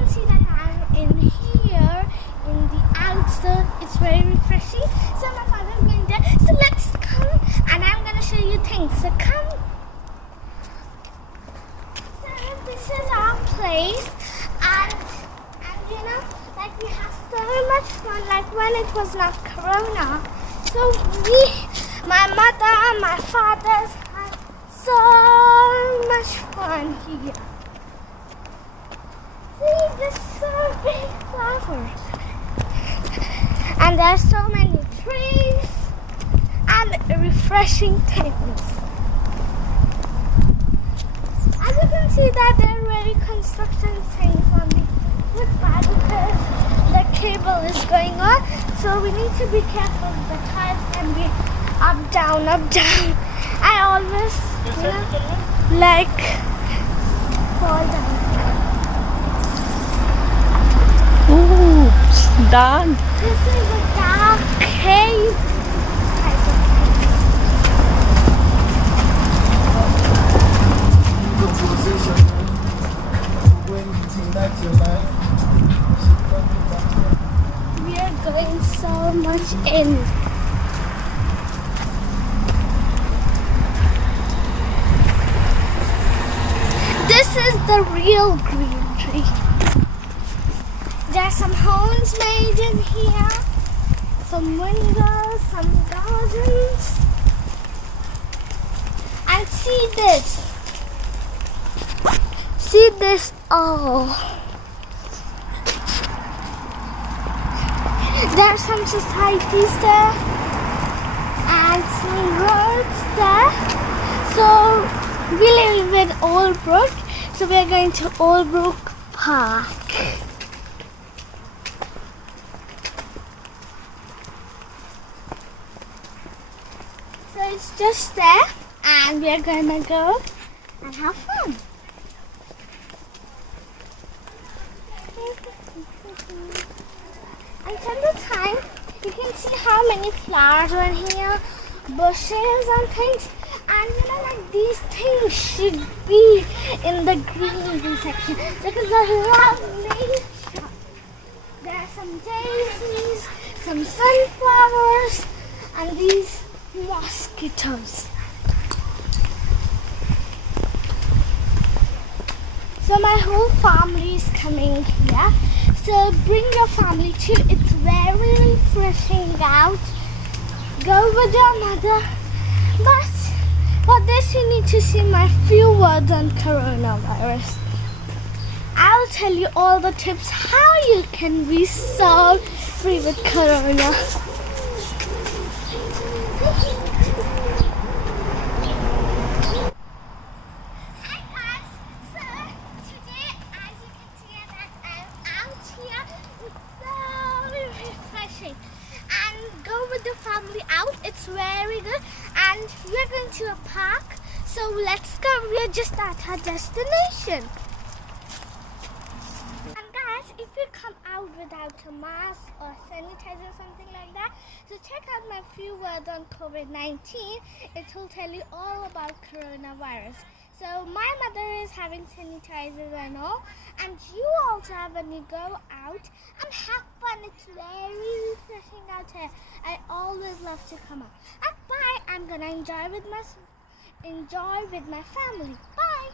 can see that I'm in here in the outside. It's very refreshing. So my father is going there. So let's come and I'm going to show you things. So come. So this is our place and you know, like we have so much fun like when it was not Corona. So my mother and my father's had so much fun here. See, there's so big flowers. And there are so many trees and refreshing things. As you can see that there are very construction things on the footpath because the cable is going on. So we need to be careful. The tires can be up, down, up, down. I always, like fall down. Ooh, it's dark. This is a dark cave. We are going so much in. This is the real green tree. There are some homes made in here, some windows, some gardens. And see this. See this all. There are some societies there and some roads there. So we live in Oldbrook. So we are going to Oldbrook Park. So it's just there and we are gonna go and have fun. And from the time you can see how many flowers are in here, bushes and things. And you know, like these things should be in the greenery section because I love nature. There are some daisies, some sunflowers, and these mosquitoes. So my whole family is coming here. So bring your family too. It's very refreshing out. Go with your mother. But for this you need to see my few words on coronavirus. I'll tell you all the tips how you can be so free with corona. Hi guys, so today as you can see that I'm out here, it's so refreshing and go with the family out, it's very good and we're going to a park, so let's go, we're just at our destination. And guys, if you come out without a mask or sanitizer or something like that, so check out my few words on COVID-19. It will tell you all about coronavirus. So my mother is having sanitizers and all, and you also have when you go out and have fun. It's very refreshing out here. I always love to come out. And bye. I'm gonna enjoy with my family. Bye.